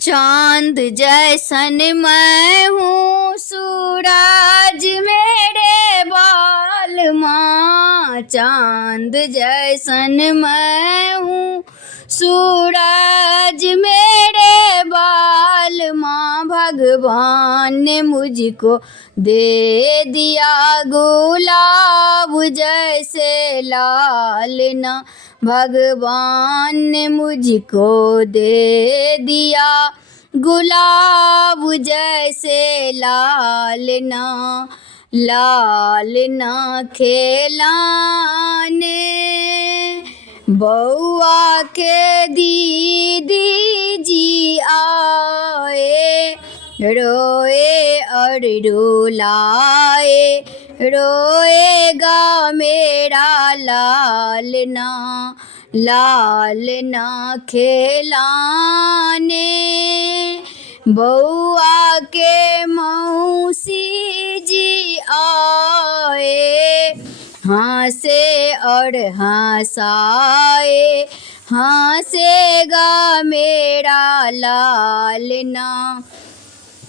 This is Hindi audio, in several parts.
चांद जैसन मैं हूँ सूरज मेरे बाल माँ, चांद जैसन मैं हूँ सूरज मेरे बाल माँ। भगवान ने मुझको दे दिया गुलाब जैसे लाल ना, भगवान ने मुझको दे दिया गुलाब जैसे लाल ना। लाल ना खिलाने बउआ के दीदी जी आए, रोए और रुलाए, रोएगा मेरा लाल ना। लाल ना खिलाने बउआ के मौसी जी आए, हंसे और हंसाए, हंसेगा मेरा लाल ना।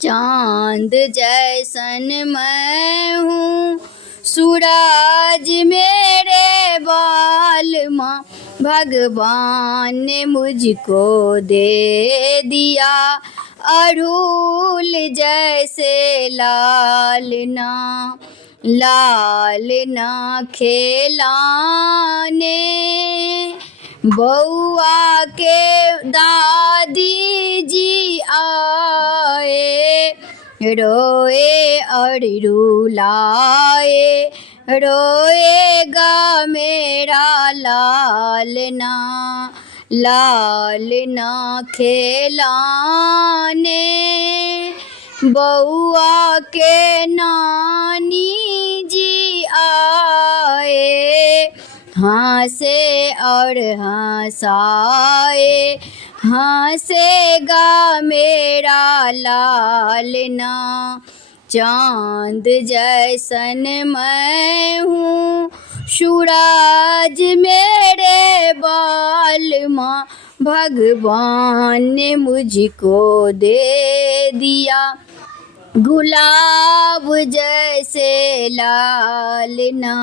चांद जैसन मैं हूँ सूरज मेरे बाल माँ, भगवान ने मुझको दे दिया अड़हुल जैसे लाल ना। लाल ना खिलाने बउआ के दादी जी आए, रोए और रुलाए, रोएगा मेरा लाल ना। लाल ना खिलाने बउआ के नानी जी आए, हंसे और हंसाए, हंसेगा मेरा लाल ना। चांद जैसन मैं हूँ सूरज मेरे बाल माँ, भगवान ने मुझको दे दिया गुलाब जैसे लाल ना।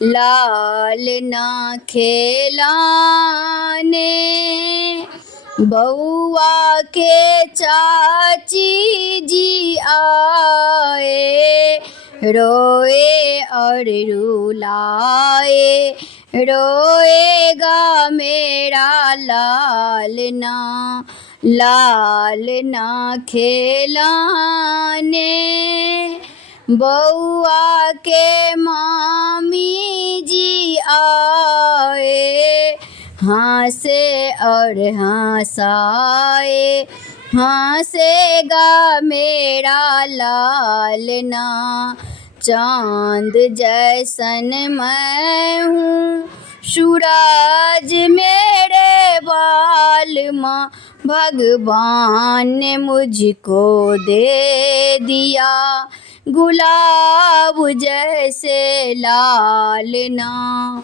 लाल ना खिलाने बउआ के चाची जी आए, रोए और रुलाए, रोएगा मेरा लाल ना। लाल ना खिलाने बउआ के मामी जी आए, हंसे और हंसाए, हंसेगा मेरा लाल ना। चांद जैसन मैं हूँ सूरज मेरे बाल माँ, भगवान ने मुझको दे दिया गुलाब जैसे लाल ना।